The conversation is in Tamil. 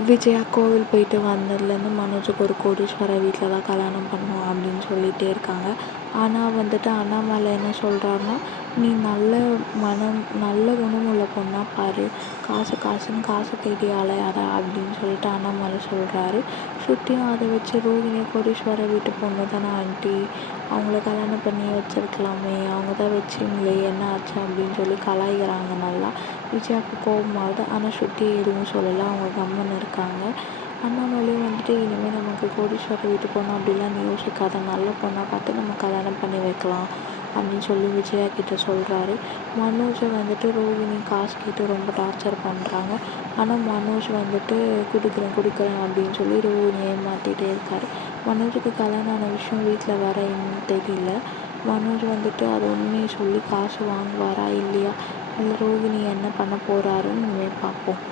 விஜயா கோவில் போயிட்டு வந்ததுலேருந்து மனோஜுக்கு ஒரு கோடீஸ்வர வீட்டில் தான் கல்யாணம் பண்ணுவோம் அப்படின்னு சொல்லிகிட்டே இருக்காங்க. ஆனால் வந்துட்டு அண்ணாமலை என்ன சொல்கிறாருன்னா, நீ நல்ல குணமுள்ள பொண்ணாக பாரு, காசுன்னு காசை தேடி அலையாத அப்படின்னு சொல்லிட்டு அண்ணாமலை சொல்கிறாரு. சுற்றியும் அதை வச்சு ரோகிணி கோடீஸ்வர வீட்டு பொண்ணு தானே ஆண்டி, அவங்கள கல்யாணம் பண்ணி வச்சிருக்கலாமே, அவங்க தான் வச்சிங்களே, என்ன ஆச்சு அப்படின்னு சொல்லி கலாய்க்கிறாங்க நல்லா. விஜயாவுக்கு கோபமாகுது. ஆனால் சுற்றி எதுவும் சொல்லலை, அவங்க கம்முன்னு இருக்காங்க. அண்ணாமலையும் வந்துட்டு இனிமேல் நமக்கு கோடீஸ்வர வீட்டு பொண்ணு அப்படிலாம் நீ யோசிக்காத, நல்ல பொண்ணாக பார்த்து நம்ம கல்யாணம் பண்ணி வைக்கலாம் அப்படின்னு சொல்லி விஜயா கிட்ட சொல்கிறாரு. மனோஜை வந்துட்டு ரோகிணி காசு கேட்டு ரொம்ப டார்ச்சர் பண்ணுறாங்க. ஆனால் மனோஜ் வந்துட்டு கொடுக்குறேன் அப்படின்னு சொல்லி ரோகிணி ஏமாற்றிட்டே இருக்காரு. மனோஜுக்கு கல்யாணம் ஆன விஷயம் வீட்டில் வேற இன்னும் தெரியல. மனோஜ் வந்துட்டு அதை உண்மையை சொல்லி காசு வாங்குவாரா இல்லையா, இல்லை ரோகிணி என்ன பண்ண போகிறாருன்னு இனிமேல் பார்ப்போம்.